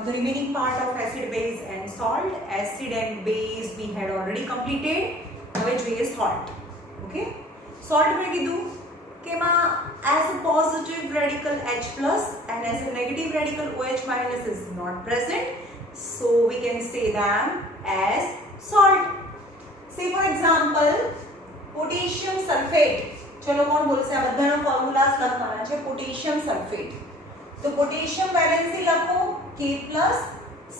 Now the remaining part of acid, base and salt. Acid and base we had already completed. હવે જોઈએ salt. Okay. Salt મેં કીધું કે એમાં as a positive radical H plus and as a negative radical OH minus is not present, so we can say them as salt. Say for example potassium sulfate. चलो कौन बोलશે આ બધાના ફોર્મ્યુલાસ લખવાના છે. potassium sulfate, तो potassium valency લખો K plus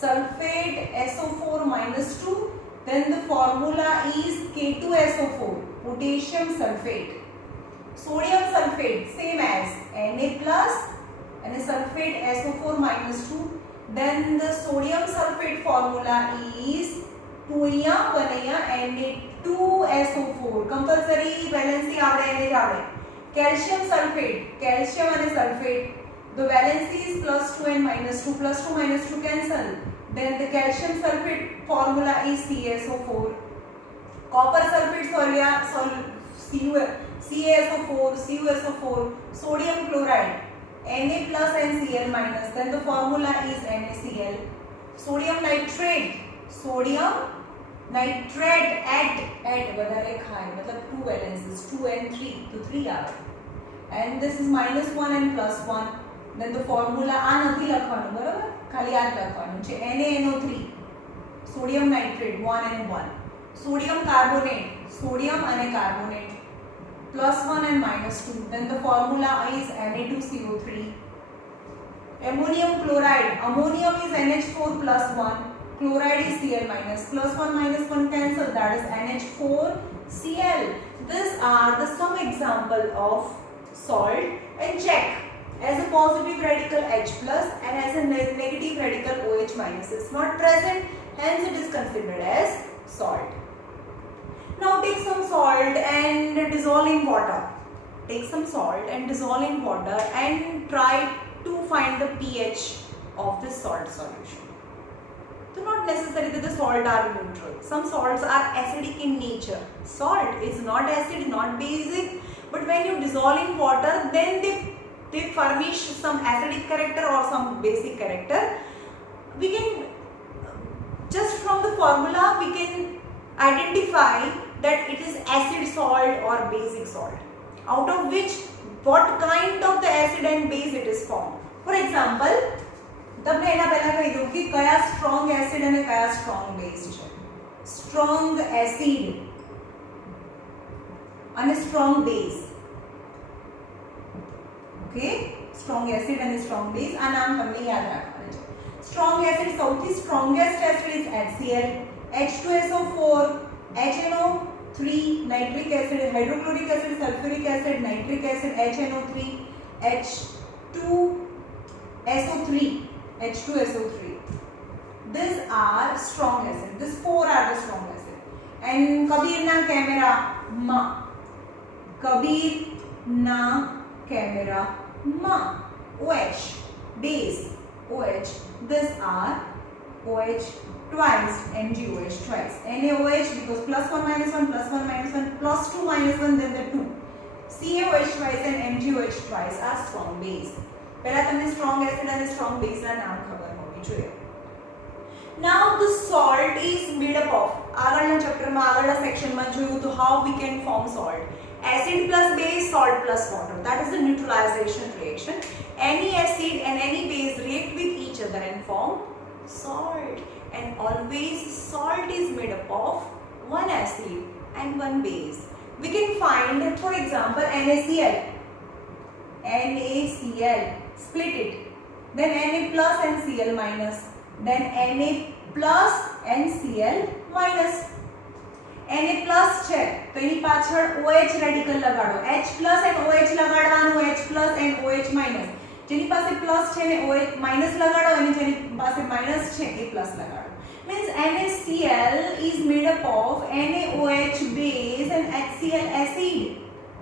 sulfate SO4 minus 2, then the formula is K2SO4 potassium sulfate. Sodium sulfate same as Na plus and a sulfate SO4 minus 2, then the sodium sulfate formula is 2 Na2SO4. compulsory valency આવડે એને જ આવડે. calcium sulfate, calcium અને sulfate, the valency is plus 2 and minus 2, plus 2 minus 2 cancel, then the calcium sulfate formula is CaSO4. copper sulfate CaSO4, sodium chloride Na plus and Cl minus, then the formula is NaCl. sodium nitrate add વધારે ખાય मतलब 2 valences 2 and 3 तो 3 આવે, and this is minus 1 and plus 1, then the formula આ નથી લખવાનું બરાબર, ખાલી આ લખવાનું છે NaNO3 sodium nitrate 1 and 1, sodium carbonate sodium અને carbonate plus 1 and minus 2, then the formula is Na2CO3. ammonium chloride, ammonium is NH4 plus 1, chloride is Cl minus, plus 1 minus 1 cancel, that is NH4Cl. These are the some example of salt, and check as a positive radical H plus and as a negative radical OH minus is not present, hence it is considered as salt. Now take some salt and dissolve in water. Take some salt and dissolve in water and try to find the pH of this salt solution. So not necessary that the salt are neutral. Some salts are acidic in nature. Salt is not acid, not basic, but when you dissolve in water, then they furnish some acidic character or some basic character. We can just from the formula we can identify that it is acid salt or basic salt, out of which what kind of the acid and base it is formed. For example, તમને એના પહેલા કહી દઉં કે કયા strong acid અને કયા strong base છે. સ્ટ્રોંગ એસિડ અને strong base. Okay, strong acid અને સ્ટ્રોંગ બેઝ આ નામ તમને યાદ રાખવાનું છે. સ્ટ્રોંગ એસિડ સૌથી strongest acid is HCl, H2SO4, HNO3, nitric acid, hydrochloric acid, sulfuric acid, nitric acid, HNO3, H2SO3. These are strong acid. These 4 are the strong acid. And Kabir na camera ma. OH base OH. These are OH twice, MgOH twice. NaOH because plus 1 minus 1 plus 1 minus 1 plus 2 minus 1, then the 2. CaOH twice and MgOH twice are strong base. પહેલા તમને strong acid અને strong base ના નામ ખબર હોવી જોઈએ. Now the salt is made up of, આગળના ચેપ્ટરમાં આગળના સેક્શનમાં જોયું તો how we can form salt. Acid plus base, salt plus water, that is the neutralization reaction. Any acid and any base react with each other and form salt, and always salt is made up of one acid and one base. We can find for example NaCl, split it, then Na plus and Cl minus, then Na plus and Cl minus. Na plus છે તો એની પાછળ OH radical લગાડો, H plus and OH લગાડવાનું, H plus and OH minus. જેની પાસે પ્લસ છે ને OH minus લગાડો, અને જેની પાસે માઇનસ છે એ પ્લસ લગાડો. Means NaCl is made up of NaOH base and HCl acid.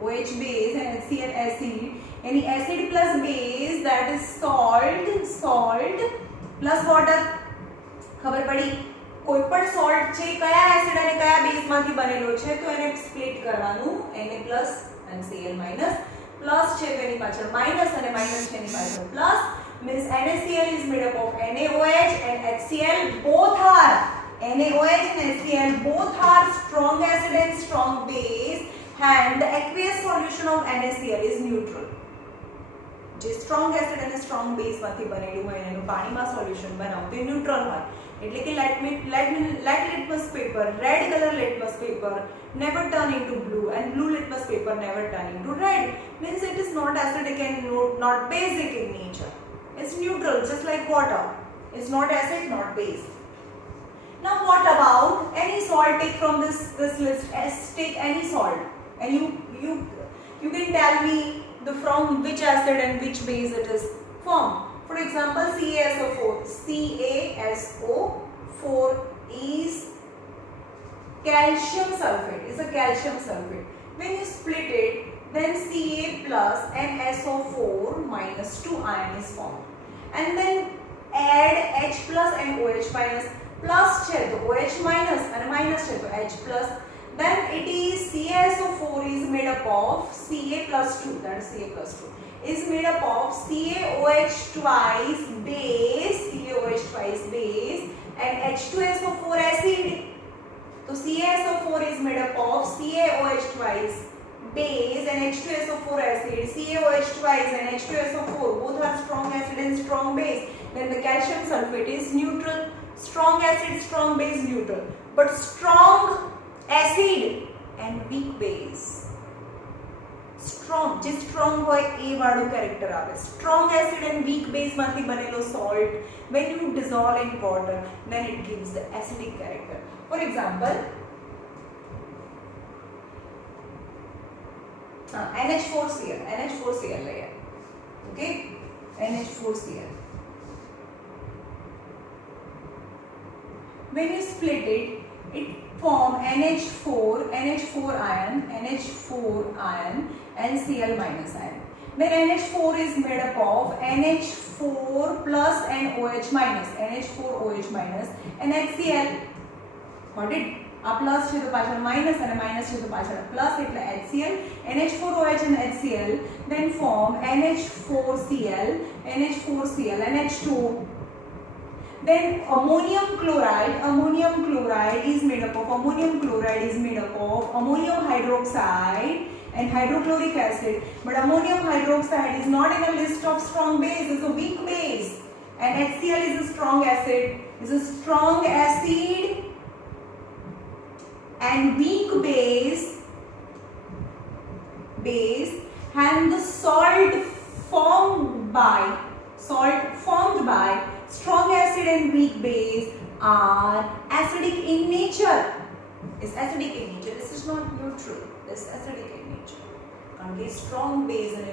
OH base and HCl acid. Any acid plus base, that is salt plus water. ખબર પડી? કોઈ પણ સોલ્ટ છે કયા એસિડ અને કયા બેઝ માંથી બનેલો છે તો એને સ્પ્લિટ કરવાનું, Na plus and Cl minus. Plus છે તો એની પાછળ માઇનસ અને માઇનસ છે એની પાછળ plus, means NaCl is made up of NaOH and HCl. Both are NaOH and HCl both are strong acid and strong base, and the aqueous solution of NaCl is neutral. જે strong acid અને strong base માંથી બનેલું હોય એનું પાણીમાં સોલ્યુશન બનાવો તો ન્યુટ્રલ હોય. એટલે કે like litmus paper, red color litmus paper never turn into blue and blue litmus paper never turn into red, means it is not acidic and not basic in nature. It's neutral, just like water. It's not acid, not base. Now what about any salt? Take from this list, take any salt and you can tell me from which acid and which base it is formed. For example, CaSO4. CaSO4 is calcium sulfate. It's a calcium sulfate. When you split it, then Ca plus and SO4 minus 2 ion is formed. And then add H plus and OH minus. Plus છે તો OH minus and minus છે તો H plus. Then it is CaSO4 is made up of Ca plus 2, that is Ca plus 2, is made up of CaOH twice base, CaOH twice base and H2SO4 acid. So CaSO4 is made up of CaOH twice base and H2SO4 acid. CaOH twice and H2SO4 both are strong acid and strong base. Then the calcium sulfate is neutral. Strong acid, strong base, neutral. But strong acid and weak base, strong જે strong હોય એ વાળું character આવે. Strong acid and weak base માંથી બનેલો salt, when you dissolve in water, then it gives the acidic character. For example, NH4Cl લઈએ. Okay, NH4Cl. When you split it, it form NH4 ion and Cl minus ion. Then NH4 is made up of NH4 plus and OH minus, NH4OH minus and HCl. Got it? A plus છે તો પાછળ minus અને minus છે તો પાછળ plus એટલે HCl. NH4OH and HCl then form NH4Cl and H2. Then ammonium chloride is made up of ammonium hydroxide and hydrochloric acid, but ammonium hydroxide is not in a list of strong base, it's a weak base, and HCl is a strong acid, and weak base, and the salt formed by strong acid and weak base are acidic in nature. It's acidic in nature. This is not neutral. This is acidic in nature. કારણ કે strong base and a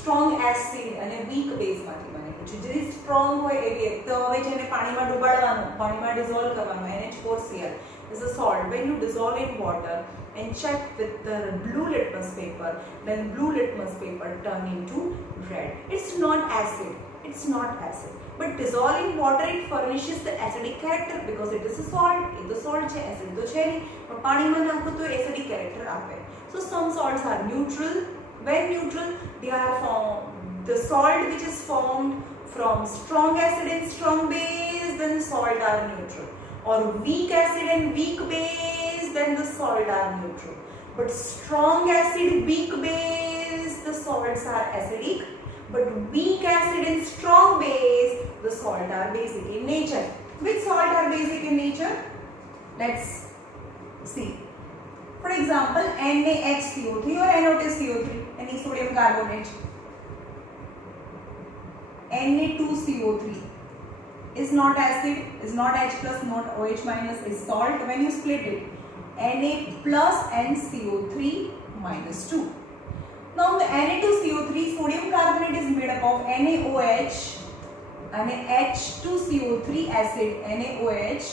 strong acid and a weak base માંથી બનેલું છે. જે strong હોય એવી તો હવે જેને પાણીમાં ડુબાડવાનું, પાણીમાં dissolve કરવાનું, NH4Cl is a salt. When you dissolve in water and check with the blue litmus paper, then blue litmus paper turn into red. It's not acid. But dissolve in water, it furnishes the acidic character because it is a salt. It is salt છે, acid તો છે નહીં. પણ પાણીમાં નાખો તો acidic character આપે. So some salts are neutral. When neutral, they are formed. The salt which is formed from strong acid and strong base, then the salt are neutral. Or weak acid and weak base, then the salt are neutral. But strong acid, weak base, the salts are acidic. But weak acid and strong base, the salt are basic in nature. Which salt are basic in nature? Let's see. For example, NaHCO3 or NO2CO3, any sodium carbonate. Na2CO3 is not acid, is not H plus, not OH minus, is salt. When you split it, Na plus and CO3 minus 2. Now the Na2CO3 sodium carbonate is made up of NaOH and H2CO3 acid, NaOH.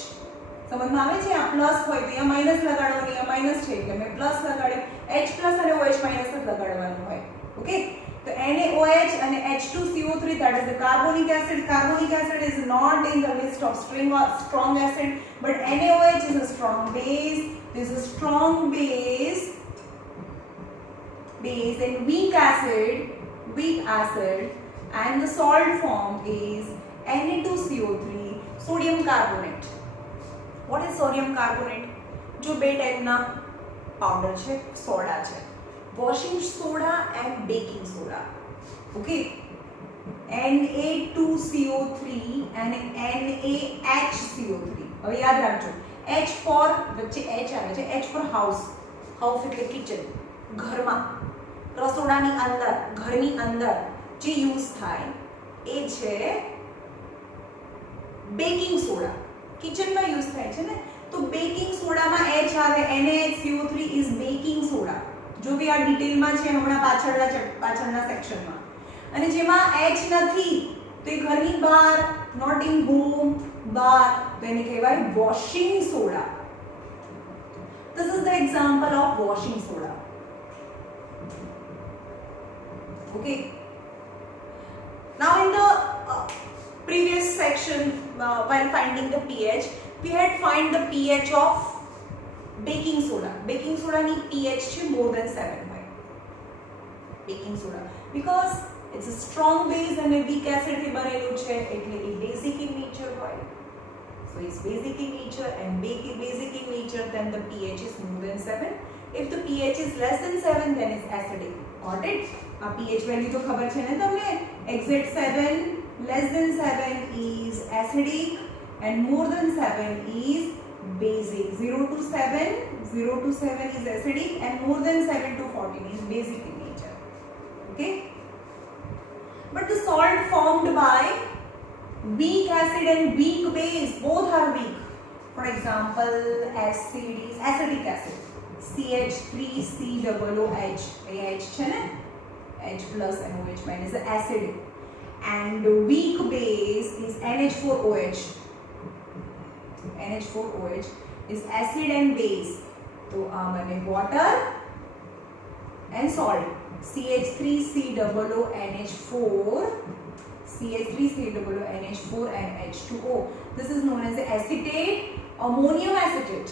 સમજમાં આવે છે? આ પ્લસ હોય તો અહીંયા માઇનસ લગાડવાનું, અહીંયા માઇનસ છે એટલે મેં પ્લસ લગાડ્યું. H પ્લસ અને OH માઇનસ જ લગાડવાનું હોય. ઓકે, તો NaOH and H2CO3, that is the carbonic acid. Carbonic acid is not in the list of strong acid, but NaOH is a strong base. This is a strong base and weak acid and the salt form is Na2CO3 sodium carbonate. What is sodium carbonate? जो બે ટાઈપના પાવડર છે, soda છે, washing soda and baking soda. Okay, Na2CO3 and NaHCO3. હવે યાદ રાખજો, H four વચ્ચે H આવે છે, H ફોર હાઉસ. હાઉસ એટલે કિચન, ઘરમાં, રસોડાની અંદર, ઘરની અંદર જે યુઝ થાય એ છે બેકિંગ સોડા. કિચનમાં યુઝ થાય છે ને, તો બેકિંગ સોડામાં H આવે, NaHCO3 ઇઝ બેકિંગ સોડા. જો બી આ ડિટેલમાં છે હમણાં પાછળના સેક્શનમાં. અને જેમાં H નથી તો એ ઘરની બહાર, નોટ ઇન હોમ, બહાર, તો એને કહેવાય washing soda. This is the example of washing soda. Okay. Now in the previous section, while finding the pH, we had find the pH of baking soda. Baking soda ni pH છે more than 7. Baking soda because it's a strong base and a weak acid થી બનેલું છે એટલે એ basic in nature હોય. So it's basic in nature and basic in nature, then the pH is more than 7. If the pH is less than 7, then it's acidic. Got it? Our pH value तो खबर है ना तुमने? Exit 7, less than 7 is acidic and more than 7 is basic. 0 to 7 is acidic and more than 7 to 14 is basic in nature. Okay? But the salt formed by weak acid and weak base, both are weak. For example, acid is acidic acid, CH3COOH, H છે ને, H plus and OH minus is acidic, and weak base is NH4OH. NH4OH is acid and base. So बने water and salt, CH3COONH4, CH3COONH4 and H2O. This is known as the acetate, ammonium acetate.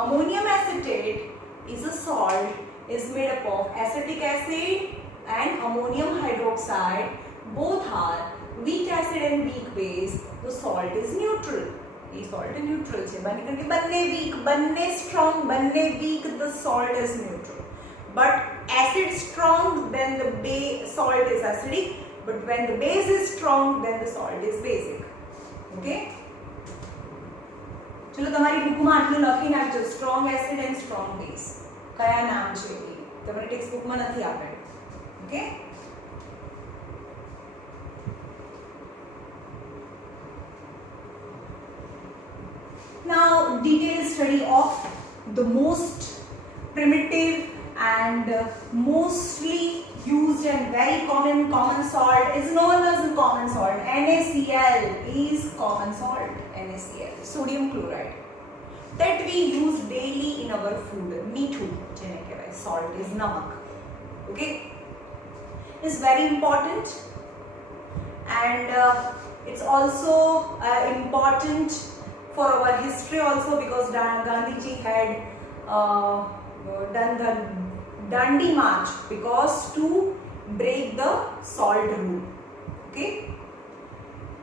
Ammonium acetate is a salt, is made up of acetic acid and ammonium hydroxide. Both are weak acid and weak base. The salt is neutral. This salt is neutral. Banne weak, banne strong, banne weak, the salt is neutral. But acid strong, then the salt is acidic. But when the base is strong, then the salt is basic. Okay? चलो तुम्हारी बुक में आटલું લખી નાખજો, strong acid and strong base. કયા નામ છે એ તમારી ટેક્સ્ટ બુક માં નથી આપેલું. Okay? Now detailed study of the most primitive and mostly used and very common salt is known as the common salt. NaCl is common salt. NaCl, sodium chloride, that we use daily in our food. મીઠું જેને કહેવાય, salt is namak. Okay, it's very important and it's also important for our history also, because Gandhiji had done the Dandi March because to break the salt rule. Okay,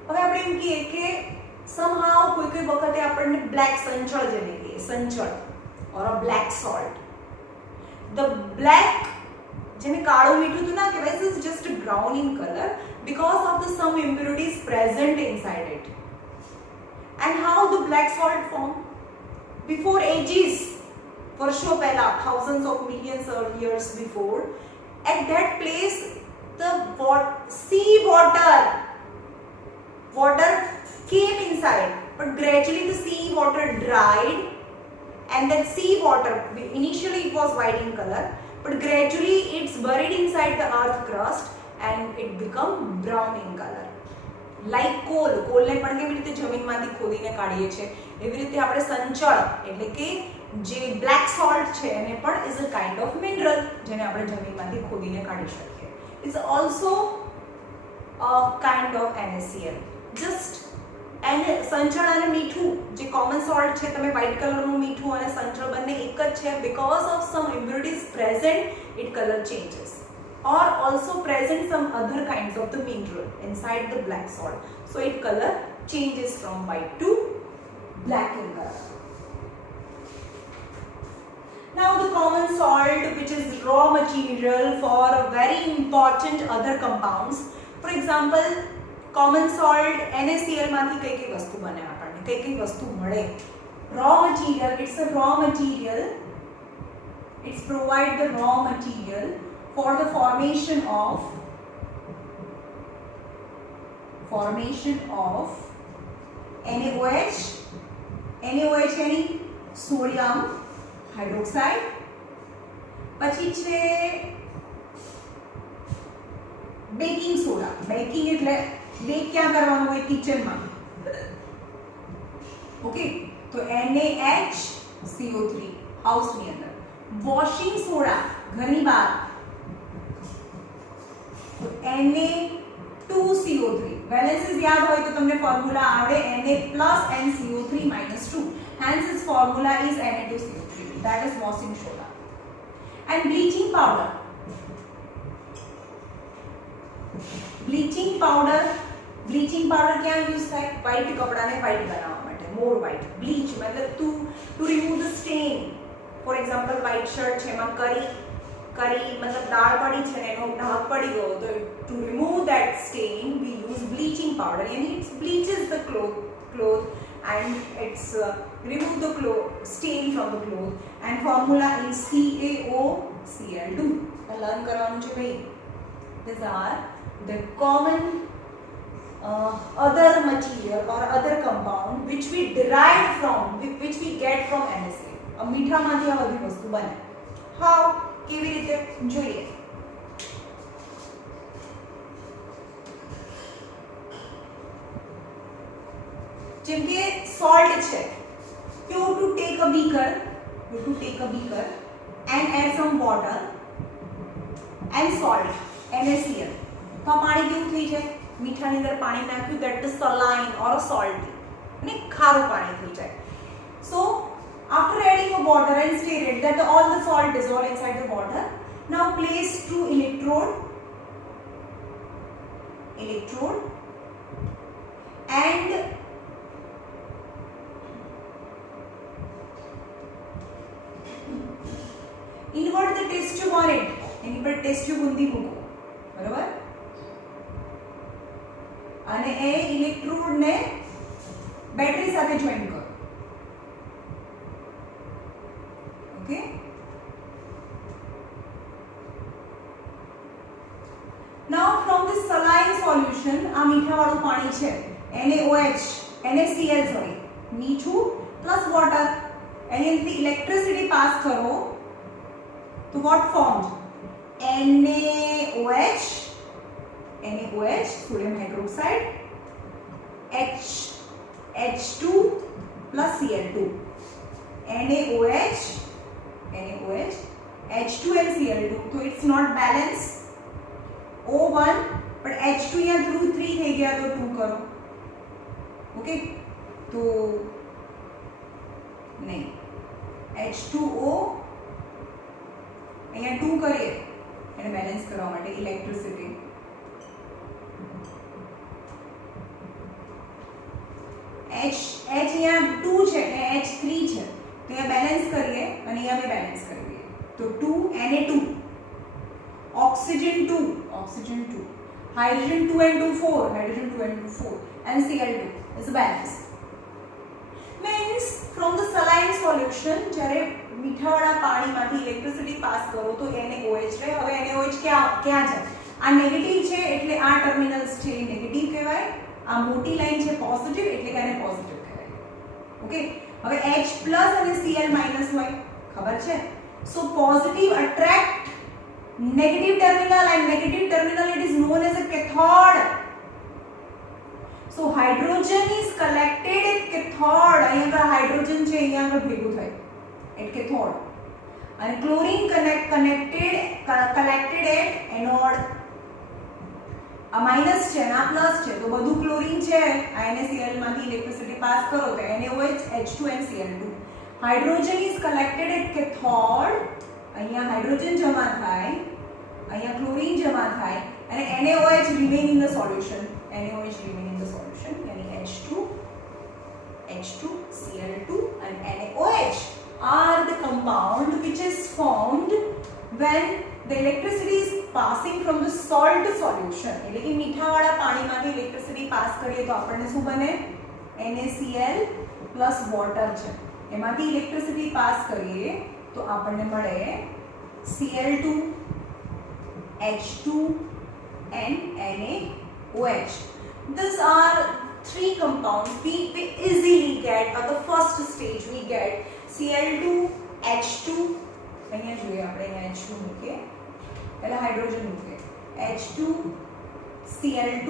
હવે આપણે એમ કહીએ કે somehow કોઈ વખતે આપણને black સંચળ જેને કહીએ, સંચળ or a black salt. The black જેને કાળું મીઠું તો ના કહેવાય, this is just brown in color because of the some impurities present inside it. And how the black salt formed? Before ages, વર્ષો પહેલા, thousands of millions of years before, at that place the sea water came inside, but gradually the sea water dried, and that sea water, initially it was white in color, but gradually it's buried inside the earth crust and it become brown in color. Like coal ને પણ કેવી રીતે જમીનમાંથી ખોદીને કાઢીએ છે, એવી રીતે આપણે સંચળ એટલે કે જે બ્લેક સોલ્ટ છે એને પણ is a kind of mineral જેને આપણે જમીનમાંથી ખોદીને કાઢી શકીએ. It's also a kind of NaCl. Just સંચળ અને મીઠું જે કોમન સોલ્ટ છે, તમે વ્હાઇટ કલરનું મીઠું અને સંચળ બંને એક જ છે, because of sum impurities present it colour changes. or also present some other kinds of the mineral inside the black salt, so its color changes from white to black in color. Now the common salt, which is raw material for a very important other compounds. For example, common salt NaCl માંથી કઈ વસ્તુ બને, આપણને કઈ વસ્તુ મળે. Raw material, it's a raw material, it's provide the raw material for the formation of NaOH. NaOH यानी sodium hydroxide. પછી છે બેકિંગ સોડા. બેકિંગ એટલે બેક ક્યાં કરવાનું હોય? કિચનમાં. ઓકે, તો NaHCO3 હાઉસની અંદર. વોશિંગ સોડા ઘરની બહાર, તો Na2CO3. બેલેન્સીસ યાદ હોય તો તમને ફોર્મ્યુલા આવડે, Na plus NCO3 minus 2. Hence its formula is Na2CO3. That is washing soda. And bleaching powder. Bleaching powder क्या यूज થાય? white કપડાને white બનાવવા માટે, more white. bleach मतलब to remove the stain. For example, white shirt છે, એમાં કરી मतलब દાળ પડી છે ને એનો ડાઘ પડી ગયો, તો to remove that stain we use bleaching powder, and it bleaches the cloth and it's remove the stain from the cloth, and formula is CaOCl2. learn કરવાનું છે ભાઈ. These are the common other material or other compound which we derive from, which we get from NaCl. મીઠામાંથી આ બધી વસ્તુ બને. હાઉ? કેવી રીતે જોઈએ? જેમ કે સોલ્ટ છે, you have to take a beaker and add some water and salt, NaCl. તો આ પાણી કેવું થઈ જાય? મીઠાની અંદર પાણી નાખ્યું, that is saline or salty, અને ખારું પાણી થઈ જાય. So after adding a water and stirred that all the salt dissolve inside the water. Now place 2 electrode and invert the test tube on it. એની પર ટેસ્ટ ટ્યુબ ઊંધી મૂકો, બરાબર? અને એ ઇલેક્ટ્રોડ ને બેટરી સાથે જોઈન કરો. Okay. Now from this saline solution, આ મીઠાવાળું પાણી છે, NaCl sorry, મીઠું plus water, એની અંદરથી ઇલેક્ટ્રિસિટી પાસ કરો, તો what formed? NaOH sodium hydroxide, H2 plus Cl2. NaOH H2 and Cl2, so it's not balanced. O1 but H2 यहाँ through 3 થઈ ગયા, તો 2 करो. ओके, तो नहीं, H2O અહીંયા 2 કરીએ એને બેલેન્સ કરવા માટે ઇલેક્ટ્રિસિટી. H અહીંયા 2 છે અને H3 છે, તો અહીંયા બેલેન્સ કરીએ અને અહીંયા બી બેલેન્સ કરી દઈએ, તો 2 Na2, oxygen 2, hydrogen 2 and 2 4, and Cl2 is balanced. Means from the saline solution જ્યારે મીઠાવાળા પાણીમાંથી ઇલેક્ટ્રિસિટી પાસ કરો તો NaOH રહે. હવે NaOH ક્યાં જાય? આ નેગેટિવ છે એટલે આ ટર્મિનલ્સ છે એ નેગેટિવ કહેવાય, આ મોટી લાઈન છે પોઝિટિવ એટલે કે આને પોઝિટિવ કહેવાય. ઓકે, હવે H પ્લસ અને Cl માઈનસ હોય, ખબર છે? સો positive attract negative terminal, and negative terminal it is known as a cathode. So hydrogen is collected at cathode. અહીંયા આગળ હાઇડ્રોજન છે, અહીંયા આગળ ભેગું થાય at cathode, and chlorine collected at anode. આ માઈનસ છે અને આ પ્લસ છે, તો બધું ક્લોરીન છે, આ NaCl માંથી ઇલેક્ટ્રિસિટી પાસ કરો તો NaOH H2 and Cl2. Hydrogen is collected at cathode, અહીંયા હાઇડ્રોજન જમા થાય અહીંયા ક્લોરીન જમા થાય અને NaOH remain in the solution. NaOH remain in the solution यानी H2Cl2 and NaOH are the compound which is formed when the electricity is passing from the salt solution. એટલે કે મીઠાવાળા પાણીમાંથી ઇલેક્ટ્રિસિટી પાસ કરીએ તો આપણને શું બને NaCl plus water છે. એમાંથી ઇલેક્ટ્રિસિટી પાસ કરીએ તો આપણને મળે Cl2 H2 and NaOH. These are three compounds we easily get at the first stage. We get Cl2 H2 અહીંયા જોઈએ આપણે અહીંયા H2 મૂકીએ પહેલા હાઇડ્રોજન મૂકીએ H2 Cl2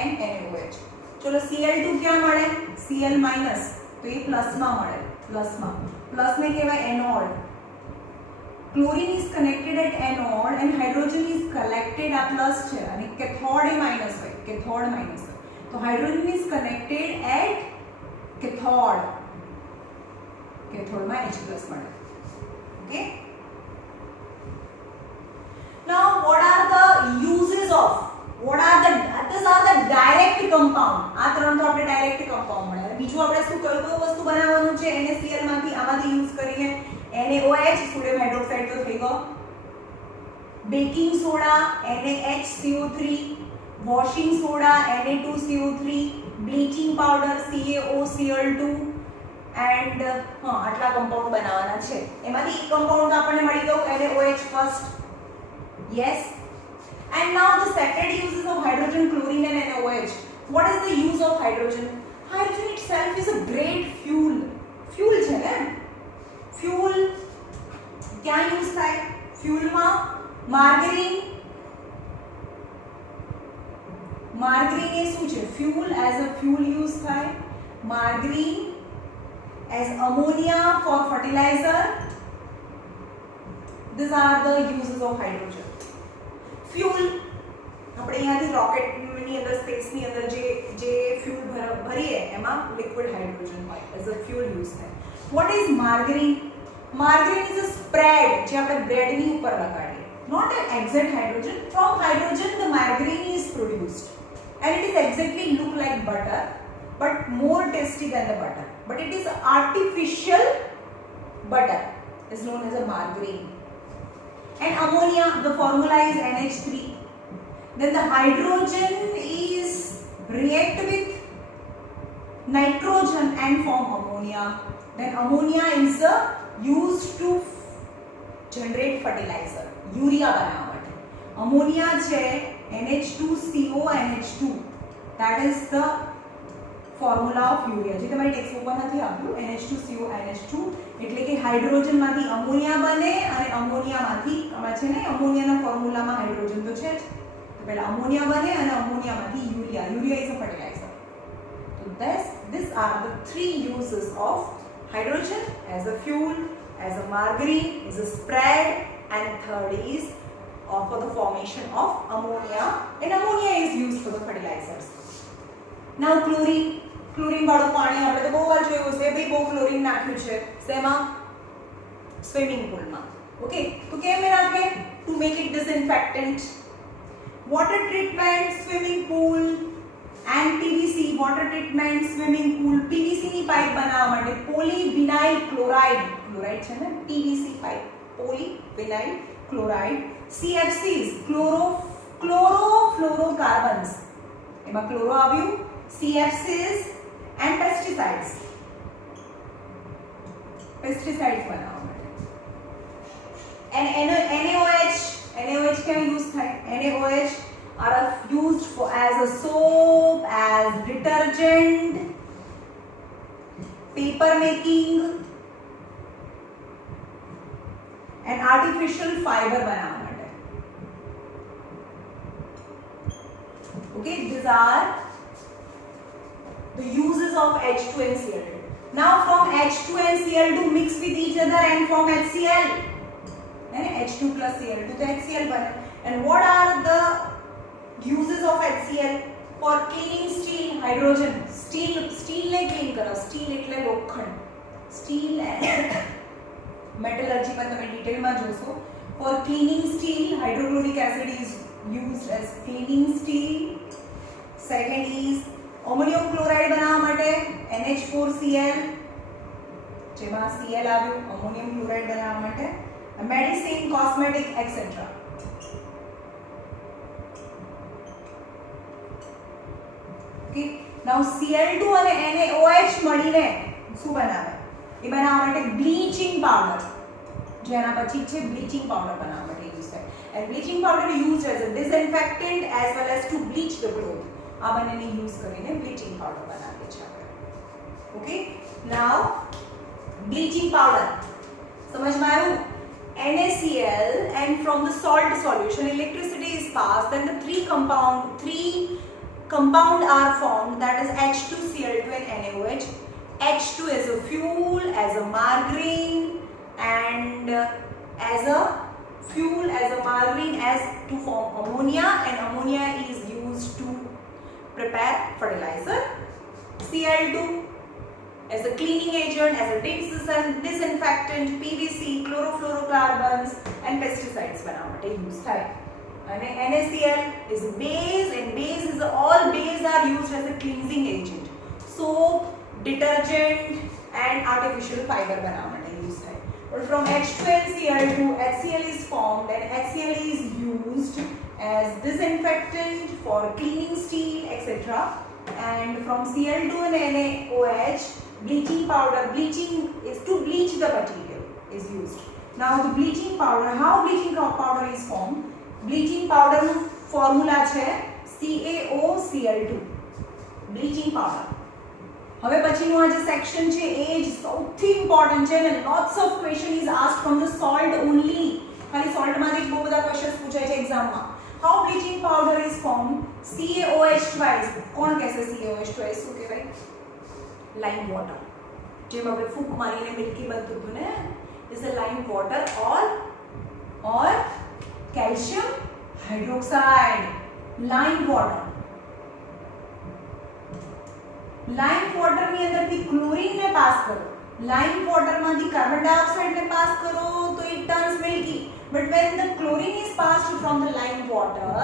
and NaOH. ચલો Cl2 ક્યાં મળે Cl માઈનસ તો એ પ્લસમાં મળે પ્લસને કહેવાય anode. Chlorine is connected at anode and hydrogen is collected આ પ્લસ છે અને કેથોડ એ માઈનસ હોય તો હાઇડ્રોજન ઇઝ કનેક્ટેડ એટ કેથોડમાં H+ મળે. Okay, now what are the uses of these are the direct compound. આ ત્રણ તો આપણે ડાયરેક્ટ કમ્પાઉન્ડ મળે. બીજું આપણે શું કયું વસ્તુ બનાવવાનું છે NaCl માંથી આમાંથી યુઝ કરીને NaOH સોડિયમ હાઇડ્રોક્સાઇડ તો થઈ ગયો, baking soda NaHCO3, washing soda Na2CO3, bleaching powder CaOCl2 and આટલા કમ્પાઉન્ડ બનાવવાના છે. એમાંથી એક કમ્પાઉન્ડ આપણને મળી ગયું NaOH first. Yes. And now the second uses of hydrogen, chlorine and NaOH. What is the use of hydrogen? Hydrogen itself is a great fuel. Fuel છે ને? Fuel ક્યાં યુઝ થાય? Fuel માં margarine એ શું છે? Fuel as a fuel use થાય. Margarine as ammonia for fertilizer. These are the uses of hydrogen. Fuel આપણે અહીંયાથી રોકેટની અંદર સ્પેસની અંદર જે ફ્યુલ ભરીએ એમાં લિક્વિડ હાઇડ્રોજન હોય એઝ અ ફ્યુલ યુઝ થાય. What is margarine? Margarine is a spread જે આપણે બ્રેડની ઉપર લગાડીએ. Not an exact hydrogen. From hydrogen the margarine is produced and it is exactly look like butter but more tasty than the butter, but it is artificial butter is known as a margarine. And ammonia, the formula is NH3. Then the hydrogen is react with nitrogen and form ammonia. Then ammonia is used to generate fertilizer. Urea બનાવવા માટે ammonia છે NH2CO NH2. That is the formula of urea. જે તમારી ટેક્સ્ટ બુકમાં નથી આપ્યું NH2CO NH2 એટલે કે હાઇડ્રોજન માંથી અમોનિયા બને અને અમોનિયામાંથી આમાં છે ને અમોનિયાના ફોર્મ્યુલામાં હાઇડ્રોજન તો છે જ તો પહેલા અમોનિયા બને અને અમોનિયામાંથી urea is a fertiliser. So these are the three uses of hydrogen as a fuel, as a margarine, as a spread, and third is for the formation of ammonia, and ammonia is used for the fertilizers. Now chlorine વાળું પાણી આપણે તો બહુ વાર જોયું છે ભાઈ બહુ ક્લોરીન નાખ્યું છે શેમાં સ્વિમિંગ પૂલમાં. ઓકે તો કેમ નાખે? To make it disinfectant. Water treatment swimming pool and PVC water treatment swimming pool PVC ની પાઇપ બનાવવા માટે પોલીવિનાઇલ ક્લોરાઇડ છે ને PVC pipe polyvinyl chloride. CFCs chlorofluorocarbons એમાં ક્લોરો આવ્યું. CFCs and pesticides બનાવવા માટે. And NaOH can use થાય. NaOH are used for as a soap, as detergent, paper making and artificial fiber બનાવવા માટે. Okay, these are the uses of H2 and Cl2. Now from H2 and Cl2 mix with each other and form HCl. H2 plus Cl2 तो HCl बने. And what are the uses of HCl? For cleaning steel, hydrogen. Steel ने clean करो. Steel એટલે લોખંડ. Steel and metallurgy में તમે डिटेल में જોશો. For cleaning steel, hydrochloric acid is used as cleaning steel. Second is ammonium chloride બનાવવા માટે NH4Cl, જેમાં Cl આવ્યું, ammonium chloride બનાવવા માટે, medicine, cosmetic, etc. Okay, now Cl2 અને NaOH મળીને શું બનાવે? એ બનાવવા માટે બ્લીચિંગ પાવડર, જેના પછી છે બ્લીચિંગ પાવડર બનાવવા માટે યુઝ થાય. And bleaching powder used as a disinfectant as well as to bleach the cloth. આ બંનેને યુઝ કરીને બ્લીચિંગ પાવડર બનાવીએ છીએ આપણે. ઓકે, નાઉ બ્લીચિંગ પાવડર સમજમાં આવ્યું? NaCl, and from the salt solution electricity is passed, then the three compound are formed, that is H2Cl2 and NaOH. H2 as a fuel, as a margarine, and as a fuel, as a margarine, as to form ammonia, and ammonia is used to prepare fertilizer. Cl2 as a cleaning agent, as a disinfectant, PVC, chlorofluorocarbons, and pesticides બનાવવા માટે યુઝ થાય. અને NaCl is a base, and base is all base are used as a cleansing agent. Soap, detergent, and artificial fiber બનાવવા માટે યુઝ થાય. But from H2Cl2, HCl is formed, and HCl is used as disinfectant for cleaning steel, etc. And from Cl2 and NaOH, bleaching powder, bleaching is to bleach the material is used. Now the bleaching powder, how bleaching powder is formed? Bleaching powder નું formula છે CaOCl2, bleaching powder. હવે પછીનું આ જે સેક્શન છે એ જ સૌથી ઇમ્પોર્ટન્ટ છે, અને lots of question is asked from the salt only. ખાલી salt માંથી બહુ બધા ક્વેશ્ચન્સ પૂછાય છે એક્ઝામમાં. How bleaching powder is formed? CaOH twice. કોણ કહેશે CaOH twice શું કહેવાય? Lime water. જેમ આપણે ફૂંક મારીને મિલ્કી બનતું હતું ને, is a lime water or calcium hydroxide. Lime water. લાઇમ વોટર ની અંદરથી ક્લોરીન ને પાસ કરો, લાઇમ વોટર માંથી કાર્બન ડાયોક્સાઇડ ને પાસ કરો તો it turns milky. But when the chlorine is passed from the lime water,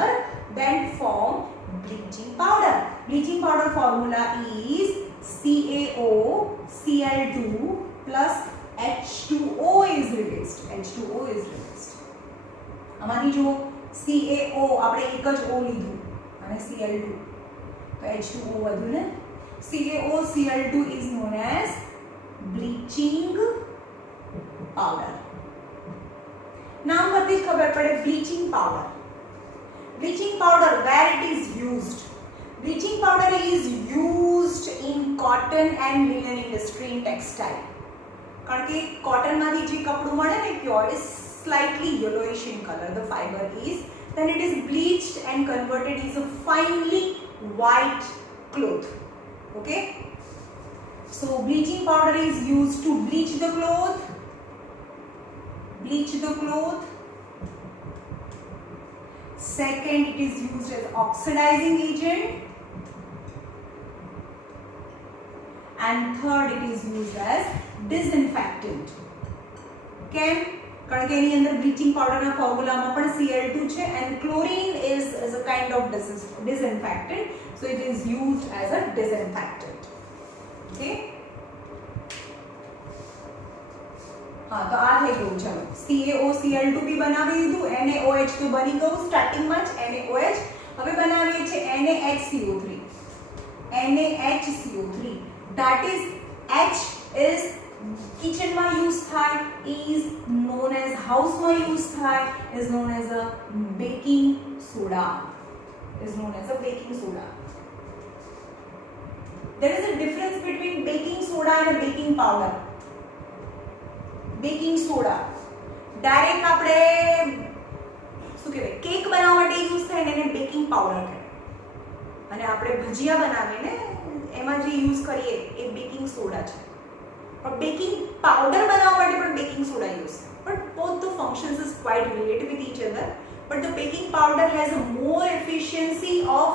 then form bleaching powder. Bleaching powder formula is CaOCl2 plus H2O is released. H2O is released. આમાંથી જો CaO આપણે એક જ O લીધું અને Cl2 તો H2O વધ્યું ને. CaOCl2 is known as bleaching powder. નામ પરથી જ ખબર પડે bleaching powder. Bleaching powder, where it is used? Bleaching powder is used in cotton and linen industry, in textile. કારણ કે cotton માંથી જે કપડું મળે ને pure is slightly yellowish in color, the fiber is, then it is bleached and converted into a finely white cloth. Okay, so bleaching powder is used to bleach the cloth. Second, it is used as oxidizing agent, and third, it is used as disinfectant. કેમ? કારણ કે એની અંદર બ્લીચિંગ પાવડરના ફોર્મ્યુલામાં પણ Cl2 છે, and chlorine is a kind of disinfectant, so it is used as a disinfectant. Okay, हाँ तो आ થઈ ગયું. ચલો CaOCl2 બી બનાવી દીધું, NaOH તો બની ગયું સ્ટાર્ટિંગમાં જ NaOH. હવે બનાવીએ છે NaHCO3. That is H is કિચનમાં યુઝ થાય, is known as હાઉસમાં યુઝ થાય, is known as a baking soda. There is a difference between baking soda and a baking powder. Baking soda direct આપણે શું કહેવાય કેક બનાવવા માટે યુઝ થાય ને એને બેકિંગ પાવડર કહેવાય, અને આપણે ભજીયા બનાવીને એમાં જે યુઝ કરીએ એ બેકિંગ સોડા છે. પણ બેકિંગ પાવડર બનાવવા માટે પણ બેકિંગ સોડા યુઝ થાય. But both the functions is quite related with each other, but the baking powder has a more efficiency of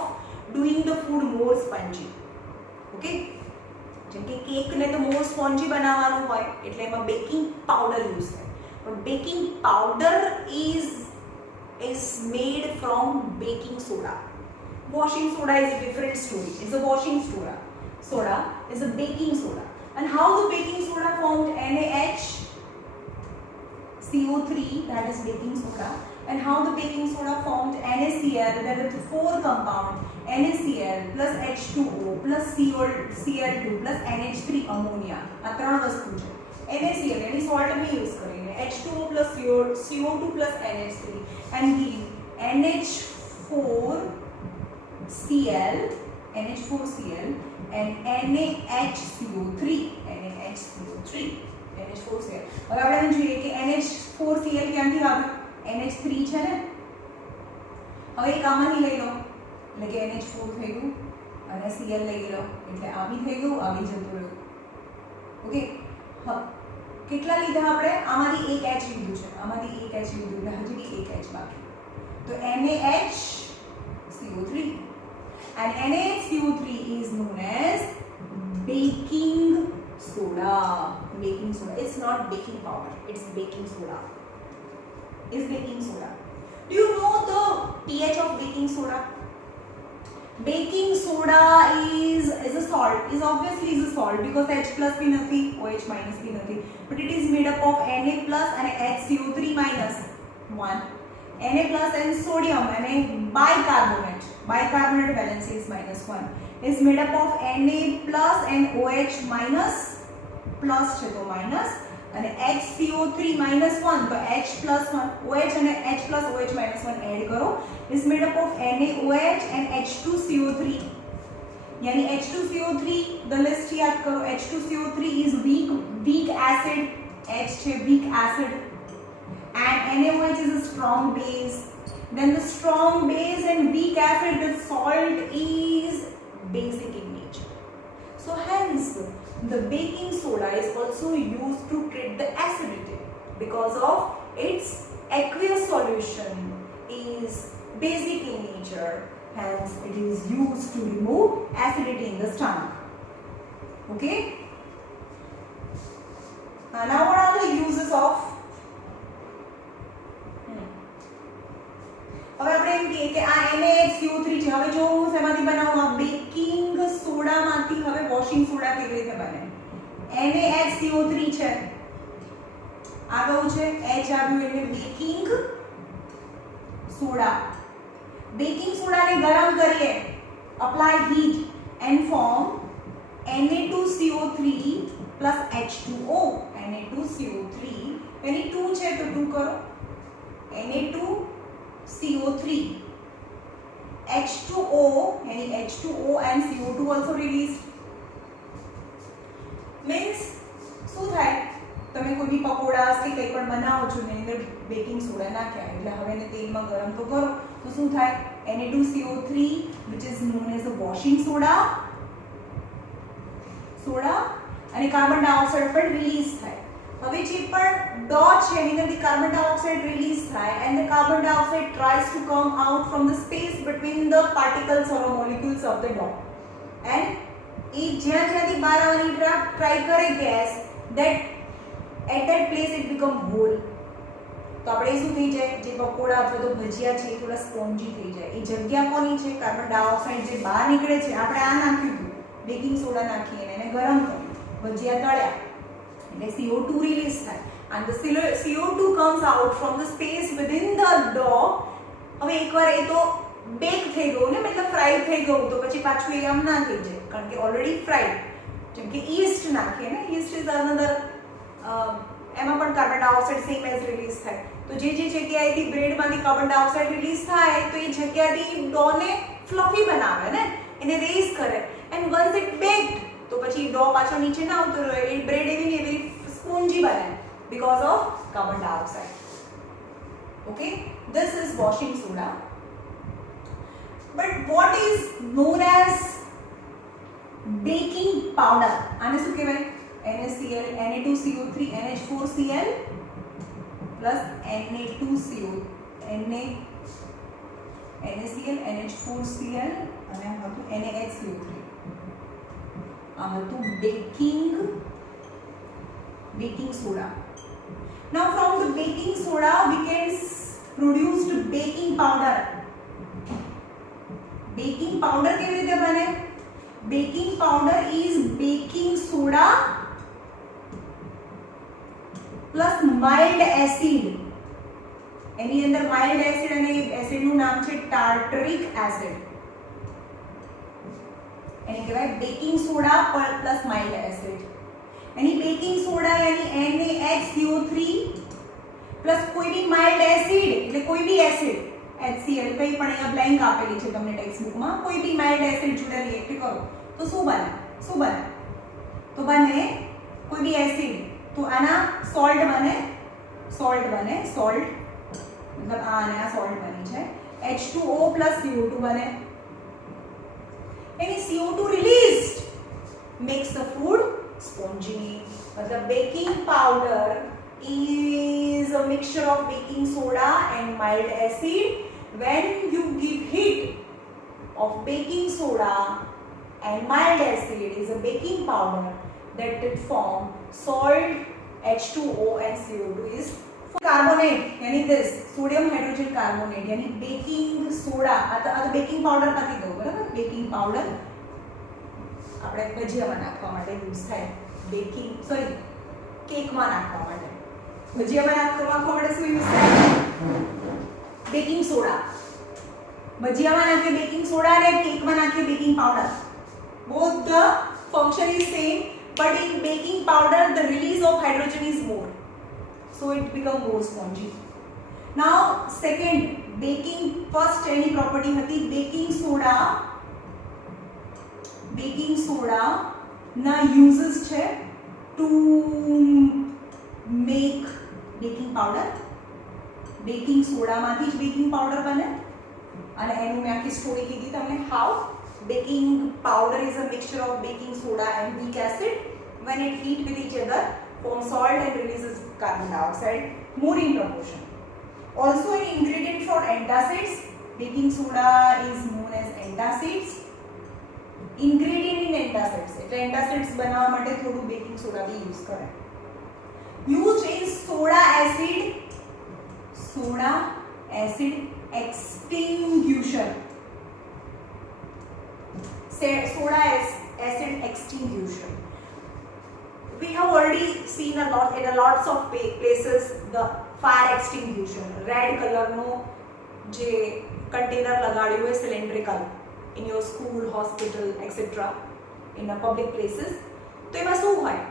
doing the food more spongy. Okay, જેમ કે કેક ને તો મોર સ્પોન્જી બનાવવાનું હોય એટલે એમાં બેકિંગ પાવડર યુઝ થાય, પણ baking powder is made from baking soda. Washing soda is a different story. It's a washing soda. Soda is a baking soda. And how the baking soda formed NaHCO3, that is baking soda. And how the baking soda formed NaCl, that is 4 compound NaCl plus H2O plus Cl2 plus NH3 ammonia. આ ત્રણ વસ્તુ છે. NaCl એની સોલ્ટ અમે યુઝ કરીને H2O plus CO2 plus NH3 and give NH4Cl and NaHCO3. NH4Cl. હવે આપણે જોઈએ કે NH4Cl ક્યાંથી આવ્યું? NH3 છે ને, હવે એક આમાંથી લઈ લો એટલે કે NH4 થઈ ગયું અને Cl લઈ લો એટલે આ બી થઈ ગયું, આ બી જતું રહ્યું. ઓકે, કેટલા લીધા આપણે? આમાંથી એક H લીધું છે, આમાંથી એક H લીધું એટલે હજી બી એક H બાકી. તો NaHCO3 and NaHCO3 is known as baking soda. Baking soda. It's not baking powder. It's baking soda. Is baking soda. Do you know the pH of baking soda? Baking soda is a salt. Is obviously is a salt because H plus bhi nathi, OH minus bhi nathi. But it is made up of Na plus and HCO3 minus 1. Na plus and sodium and a bicarbonate. Bicarbonate valence is minus 1. Is made up of Na plus and OH minus plus છે તો minus અને HCO3 minus 1 તો H plus 1 OH અને H plus OH minus 1 એડ કરો is made up of NaOH and H2CO3 यानी H2CO3 the list याद करो H2CO3 is weak acid H છે weak acid and NaOH is a strong base then the strong base and weak acid the salt is basic in nature so hence the baking soda is also used to treat the acidity because of its aqueous solution is basic in nature hence it is used to remove acidity in the stomach. Okay, now what are the uses of હવે આપણે એમ કહીએ કે આ NaHCO3 છે હવે જો હું શેમાંથી બનાવું આ બેકિંગ સોડામાંથી હવે વોશિંગ સોડા કેવી રીતે બને NaHCO3 છે આ કયું છે H આવ્યું એટલે બેકિંગ સોડા ને ગરમ કરીએ apply heat and form Na2CO3 plus H2O Na2CO3 यानी 2 છે તો 2 કરો Na2CO3 H2O यानी H2O and CO2 also released means શું થાય તમે કોઈ બી પકોડા કે કંઈ પણ બનાવો છો ને અંદર બેકિંગ સોડા નાખ્યા એટલે હવે એને તેલમાં ગરમ તો કરો તો શું થાય Na2CO3 which is known as the washing soda અને કાર્બન ડાયોક્સાઇડ પણ રિલીઝ થાય હવે જે પણ ડોટ છે એની અંદરથી કાર્બન ડાયોક્સાઇડ રિલીઝ થાય and the carbon dioxide tries to come out from the space between the particles or molecules of the dot and એ જ્યાંથી બહાર આવવાની ટ્રાય કરે gas that at that place it become whole તો આપણે શું થઈ જાય જે પકોડા અથવા તો ભજીયા છે એ થોડા સ્પોન્જી થઈ જાય એ જગ્યા કોની છે કાર્બન ડાયોક્સાઇડ જે બહાર નીકળે છે આપણે આ નાખ્યું હતું બેકિંગ સોડા નાખી અને એને ગરમ કર્યું ભજીયા તળ્યા એટલે CO2 રિલીઝ થાય and the CO2 comes out from the space within the dough હવે એકવાર એ તો બેક થઈ ગયું ને મતલબ ફ્રાય થઈ ગયું તો પછી પાછું એ આમ ના થઈ જાય કારણ કે ઓલરેડી ફ્રાઈડ જેમ કે ઈસ્ટ નાખીએ ને ઈસ્ટ ઇઝ અનધર એમાં પણ carbon dioxide same as release થાય તો જે જગ્યાએથી બ્રેડમાંથી કાર્બન ડાયોક્સાઇડ રિલીઝ થાય તો એ જગ્યાથી ડોને ફ્લફી બનાવે ને એને રેઝ કરે એન્ડ વન્સ ઇટ બેક્ડ તો પછી ડો પાછો નીચે ના આવતો રહે એ બ્રેડ એવી ને એવી સ્પોન્જી બને because of carbon dioxide. Okay, this is washing soda. But what is known as baking powder? આને શું કહેવાય NaCl Na2CO3 NH4Cl plus Na2CO NaCl NH4Cl અને આ હતું NaHCO3 આ હતું baking soda. Now from the baking soda powder. Baking powder કેવી રીતે બને? Baking powder is baking soda plus mild acid. એની અંદર માઇલ્ડ એસિડ અને એસિડનું નામ છે ટાર્ટરિક એસિડ. એને કહેવાય baking soda plus mild acid. એની બેકિંગ સોડા यानी NaHCO3 પ્લસ કોઈ બી માઇલ્ડ એસિડ એટલે કોઈ બી એસિડ HCl કઈ પણ અહીંયા બ્લેન્ક આપેલી છે તમને ટેક્સ્ટ બુકમાં. કોઈ બી માઇલ્ડ એસિડ જોડે રિએક્ટ કરો તો શું બને? તો બને કોઈ બી એસિડ તો આના સોલ્ટ બને. मतलब આ અને આ સોલ્ટ બની છે. H2O plus CO2 બને. any CO2 released makes the food spongy. मतलब baking powder is a mixture of baking soda and mild acid. When you give heat of baking soda and mild acid is a baking powder that it form salt H2O and CO2 is carbonate यानी this sodium hydrogen carbonate यानी baking soda. आता baking powder નાખી દો બરાબર. baking powder આપણે ભજીયામાં નાખવા માટે યુઝ થાય. બેકિંગ કેકમાં નાખવા માટે, ભજીયામાં નાખવા માટે શું યુઝ થાય? Baking soda. ભજીયામાં નાખે બેકિંગ સોડા અને કેકમાં નાખે baking powder. both the function is same but in baking powder the release of hydrogen is more, so it become more spongy. Now second baking, first any property હતી baking soda ના uses છે to make baking powder. baking soda માંથી જ baking powder બને અને એનું મેં આખી સ્ટોરી કીધી તમને. how baking powder is a mixture of baking soda and weak acid. when it heat with each other form salt and releases carbon dioxide more in proportion. Also an ingredient for antacids. baking soda is known as antacids. ingredient in antacids એટલે antacids બનાવવા માટે થોડું baking soda બી યુઝ કરે. used in soda acid extinguisher. soda acid extinguisher. We have already seen a lot in a lots of places the fire extinguisher. red color નો જે container લગાડ્યું હોય cylindrical in your school, hospital, etc. in a public places. તો એમાં શું હોય?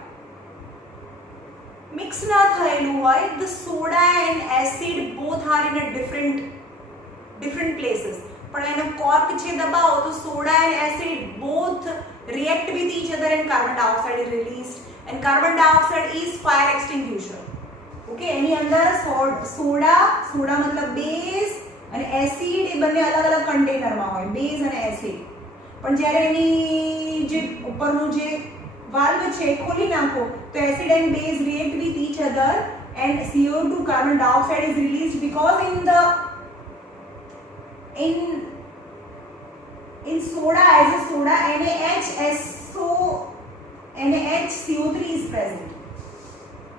મિક્સ ના થયેલું હોય. the soda and acid both are in a different places. પણ એનો cork છે દબાવો તો soda and acid both react with each other and carbon dioxide is released, and carbon dioxide is fire extinguisher. okay એની અંદર સોડા મતલબ બેઝ અને એસિડ એ બંને અલગ અલગ કન્ટેનરમાં હોય, બેઝ અને એસિડ. પણ જ્યારે એની જે ઉપરનું જે વાલ્વ છે એ ખોલી નાખો તો acid and base react with each other and CO2 carbon dioxide is released because in soda as a soda NaHCO3 is present.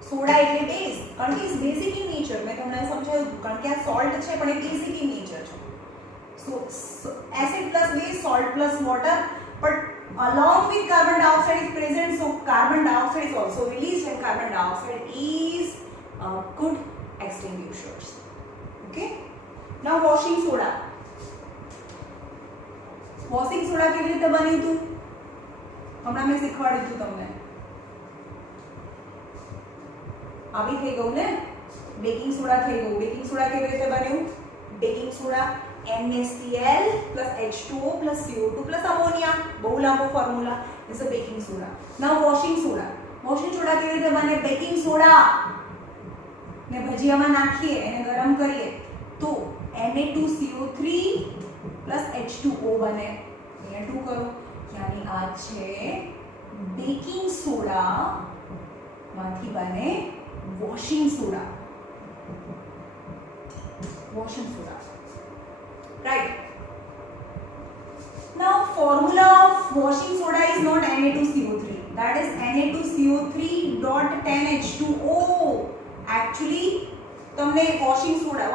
Soda એટલે બેઝ, કારણ કે ઇઝ બેઝિક ઇન નેચર. મેં તમને સમજાવ્યું કારણ કે આ સોલ્ટ છે પણ એ બેઝિક ઇન નેચર છે. So acid plus base, salt plus water, but along with carbon dioxide is present, so carbon dioxide is also released and carbon dioxide is good extinguishers. okay now washing soda. washing soda કેવી રીતે બન્યું હતું હમણાં મેં શીખવાડ્યું હતું તમને. આવી થઈ ગયું ને, બેકિંગ સોડા થઈ ગયું. બેકિંગ સોડા કેવી રીતે બન્યું? Baking soda NaCl plus H2O plus CO2 plus ammonia. બહુ લાંબો formula. Is a baking soda. Now washing soda. Washing soda કેવી રીતે બને? બેકિંગ સોડા ને ભજીયામાં નાખીએ, એને ગરમ કરીએ તો Na2CO3 plus H2O બને. અહીંયા 2 કરો यानी આ છે બેકિંગ સોડા માંથી બને washing soda. right? now formula of washing soda is not Na2CO3, that is Na2CO3 dot 10H2O. actually તમને વોશિંગ સોડા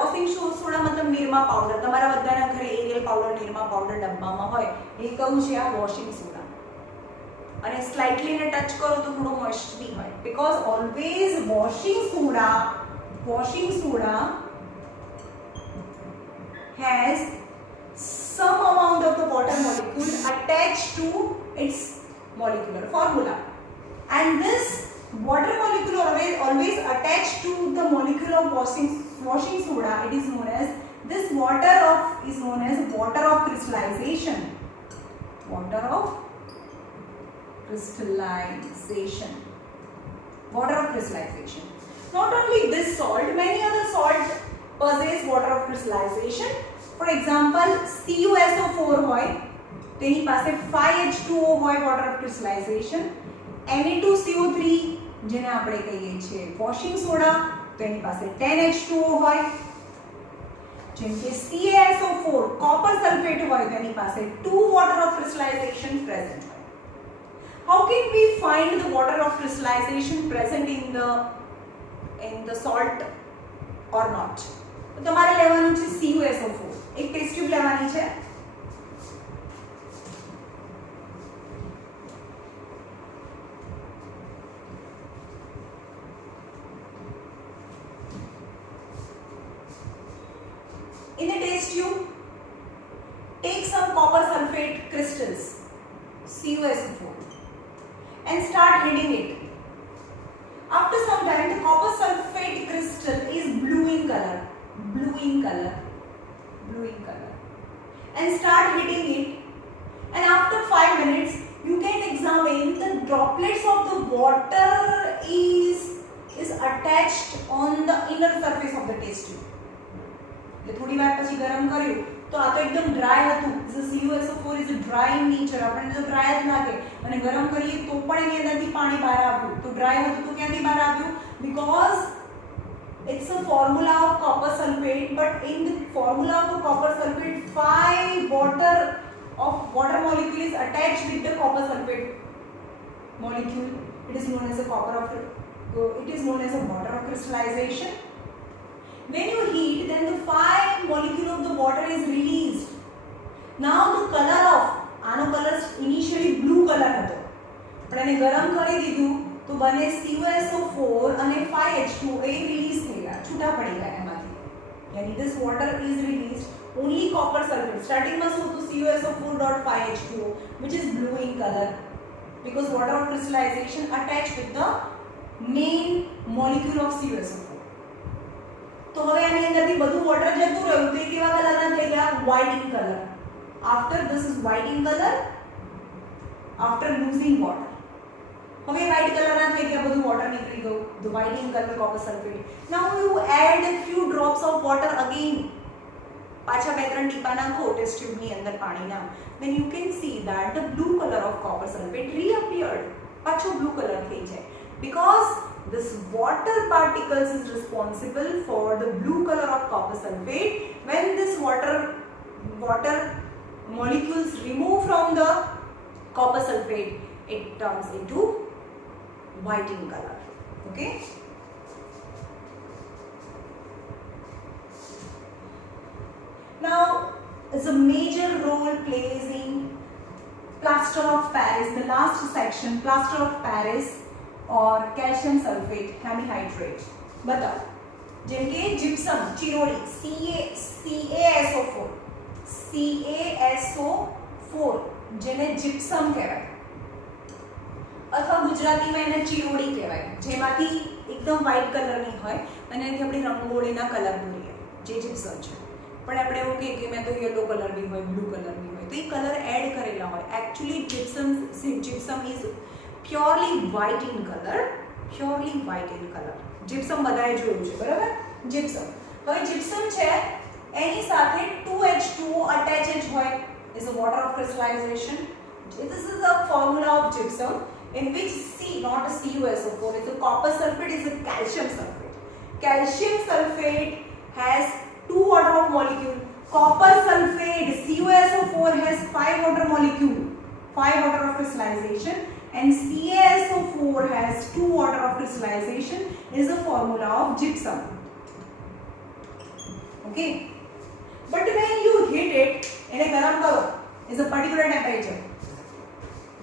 મતલબ નિરમા પાવડર, તમારા બધાના ઘરે એરિયલ પાવડર, નિરમા પાવડર ડબ્બામાં હોય, એ કહું છે આ વોશિંગ સોડા. અને સ્લાઇટલી ને ટચ કરો તો થોડો મોઇસ્ટ બી હોય, because always washing soda has some amount of the water molecule attached to its molecular formula, and this water molecule always attached to the molecule of washing soda. It is known as water of crystallization. Water of crystallization. Not only this salt, many other salts possess water of crystallization. For example, CuSO4 હોય તેની પાસે 5H2O હોય, water of crystallization. Na2CO3 જેને આપણે કહીએ છીએ washing soda, તેની પાસે 10H2O હોય. જેમ કે CaSO4 copper sulfate હોય તેની પાસે 2 water of crystallization present હોય. How can we find the water of crystallization present in the salt or not? તો તમારે લેવાનું છે CuSO4. એક ટેસ્ટ ટ્યુબ લેવાની છે. In the test tube, take some copper sulfate crystals, CuSO4, and start heating it. After some time, the copper sulfate crystal is blue in color, and start heating it. And after 5 minutes, you can examine the droplets of the water is attached on the inner surface of the test tube. થોડી વાર પછી ગરમ કર્યું તો આ તો એકદમ ડ્રાય હતું. CuSO4 is dry in nature. આપણે તો ડ્રાય જ લાગે અને ગરમ કરીએ તો પણ એની અંદરથી પાણી બહાર આવ્યું. તો ડ્રાય હતું તો ક્યાંથી બહાર આવ્યું? Because it's a formula of copper sulfate, but in the formula of the copper sulfate, 5 water molecule is attached with the copper sulfate molecule. It is known as a water of crystallization. When you heat, then the 5 molecule of the water is released. Now the color of આનો colour initially blue color હતો, પણ એને ગરમ કરી દીધું તો બને CuSO4 અને 5H2O એ રિલીઝ થઈ ગયા, છૂટા પડી ગયા એમાંથી. યાની this water is released only copper sulfate. સ્ટાર્ટિંગમાં શું હતું? CuSO4.5H2O, which is blue in color because water of crystallization attached with the main molecule of CuSO4. તો હવે આની અંદરથી બધું વોટર જતું રહ્યું તો એ કેવા કલરના થઈ ગયા? white in color. After this is white in color after losing water. હવે white કલરના થઈ ગયા, બધું વોટર નીકળી ગયું. The white in color copper sulfate. Now you add a few drops of water again. પાછા 2-3 ટીપા નાખો ટેસ્ટ ટ્યુબની અંદર પાણીના. Then you can see that the blue color of copper sulfate reappeared. પાછો blue color થઈ જાય because this water particles is responsible for the blue color of copper sulfate. When this water molecules remove from the copper sulfate, it turns into white in color. Okay. Now, it's a major role plays in plaster of Paris. The last section, plaster of Paris. और calcium sulphate hemihydrate. बताओ, જેમ કે જીપ્સમ, ચિરોડી, CaSO4 જેને જીપ્સમ કહેવાય અથવા ગુજરાતીમાં એને ચિરોડી કહેવાય, જેમાંથી એકદમ વ્હાઇટ કલરની હોય અને એનાથી આપણે રંગોળીના કલર દોરીએ, જે જીપ્સમ છે. પણ આપણે એવું કહીએ કે મેં તો યલો કલર બી હોય, બ્લુ કલર બી હોય, તો એ કલર એડ કરેલા હોય. Actually gypsum is purely white in color. Gypsum બધાએ જોયું છે, બરાબર? Gypsum. હવે gypsum છે એની સાથે 2H2O attached હોય, is a water of crystallization. This is the formula of gypsum in which not a CuSO4, it's a copper sulfate, is a calcium sulfate. Calcium sulfate has 2 water of molecule. Copper sulfate, CuSO4 has 5 water molecule, 5 water of crystallization. And CaSO4 has 2 water of crystallization, is a formula of gypsum. Okay, but when you heat it, એને ગરમ કરો, is a particular temperature,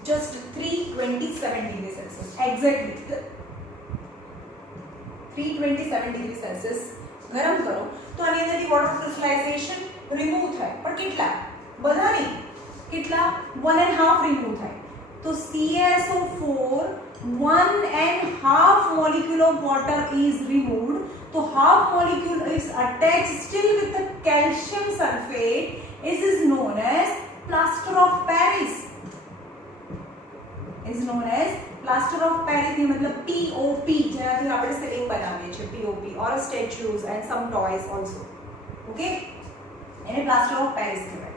just 327 degrees Celsius, exactly 327 degrees Celsius ગરમ કરો તો આની અંદરથી વોટર ક્રિસ્ટલાઇઝેશન રિમૂવ થાય, પણ કેટલા? બધા નહીં, કેટલા? 1.5 રિમૂવ થાય. તો CaSO4 1.5 molecule of water is removed. So half molecule is attached still with the calcium sulfate. This is known as plaster of Paris. Is known as plaster of Paris. ની મતલબ POP, જેનાથી આપણે સીલિંગ બનાવીએ છીએ, POP, or statues and some toys also. Okay, એને plaster of Paris કહેવાય.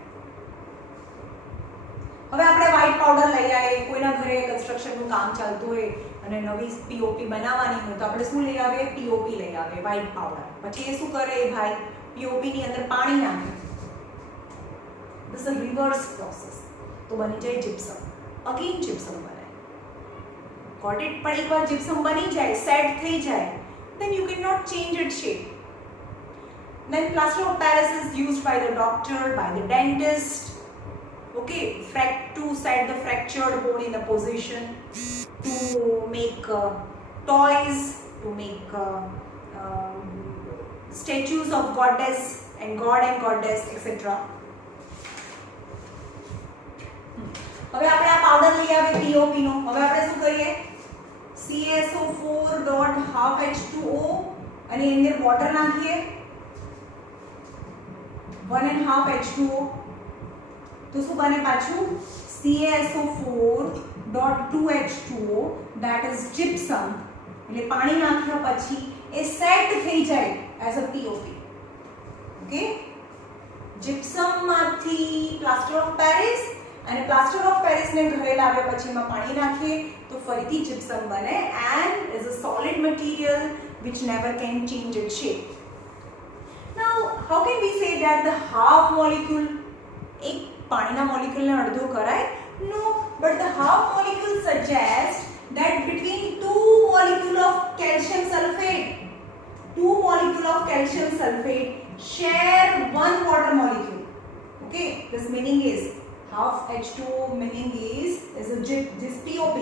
હવે આપણે વ્હાઇટ પાવડર લઈ આવીએ, કોઈના ઘરે કન્સ્ટ્રક્શનનું કામ ચાલતું હોય અને નવી POP બનાવવાની હોય તો આપણે શું લઈ આવીએ? POP લઈ આવીએ, વ્હાઇટ પાવડર. પછી એ શું કરે ભાઈ? POP ની અંદર પાણી નાખે. This is a reverse process. તો બની જાય gypsum. Again gypsum બને. Got it? પણ એકવાર gypsum બની જાય, સેટ થઈ જાય, then you cannot change its shape. Then plaster of Paris is used by the doctor, by the dentist. Okay, to set the fractured bone in the position, to make toys, to make statues of goddess and god and goddess, etc. હવે આપણે આ પાવડર લઈ આવે POP નો. હવે આપણે શું કરીએ? CaSO4.5H2O અને અંદર વોટર નાખીએ, 1.5 H2O. તો શું બને પાછું? CaSO4.2H2O, that is gypsum. એટલે પાણી નાખ્યા પછી એ સેટ થઈ જાય as a POP. Okay, gypsum માંથી plaster of Paris, અને plaster of Paris ને ઘરે લાવ્યા પછી એમાં પાણી નાખીએ તો ફરીથી gypsum બને and is a solid material which never can change its shape. Now how can we say that the half molecule, એક પાણીના મોલિક્યુલને અડધો કરાય? No, but the half molecule suggests that between two molecule of calcium sulfate share one water molecule. Okay, this meaning is half H2O meaning is this POP.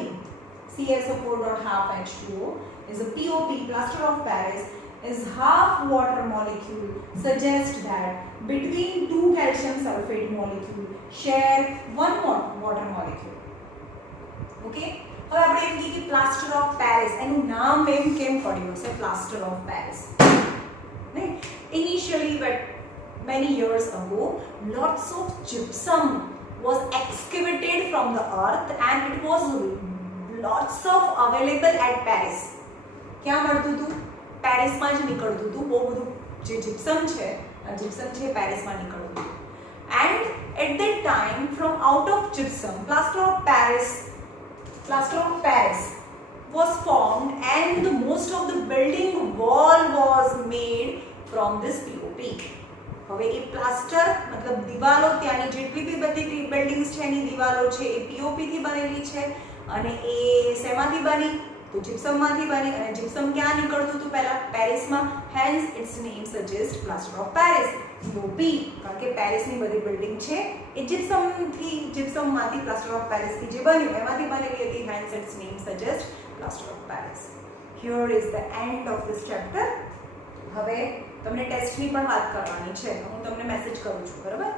CaSO4.5H2O is a POP, plaster of Paris, is half water molecule, suggests that between two calcium sulfate molecule share one water molecule. Okay, હવે આપણે એમ કહીએ કે plaster of Paris, એનું નામ એમ કેમ પડ્યું હશે plaster of Paris? Initially, but many years ago, lots of gypsum was excavated from the earth and it was lots of available at Paris. ક્યાં મળતું હતું? પેરિસમાં જ નીકળતું હતું. બહુ બધું જે gypsum છે પેરિસમાં નીકળતું હતું. And at that time, from out of gypsum, plaster of Paris was formed and most of the building wall was made from this POP. હવે એ પ્લાસ્ટર મતલબ દિવાલો, ત્યાંની જેટલી બી બધી બિલ્ડિંગ્સ છે એની દિવાલો છે એ POP થી બનેલી છે. અને એ શેમાંથી બની? તો gypsumમાંથી બની. અને gypsum ક્યાં નીકળતું હતું પહેલા? પેરિસમાં. Hence its name suggests plaster of Paris, POP, કારણ કે પેરિસની બધી બિલ્ડિંગ છે એ gypsumમાંથી plaster of Paris થી જે બન્યું એમાંથી બનેલી હતી. Hence its name suggests plaster of Paris. Here is the end of this chapter. હવે તમને ટેસ્ટની પણ વાત કરવાની છે, હું તમને મેસેજ કરું છું, બરાબર?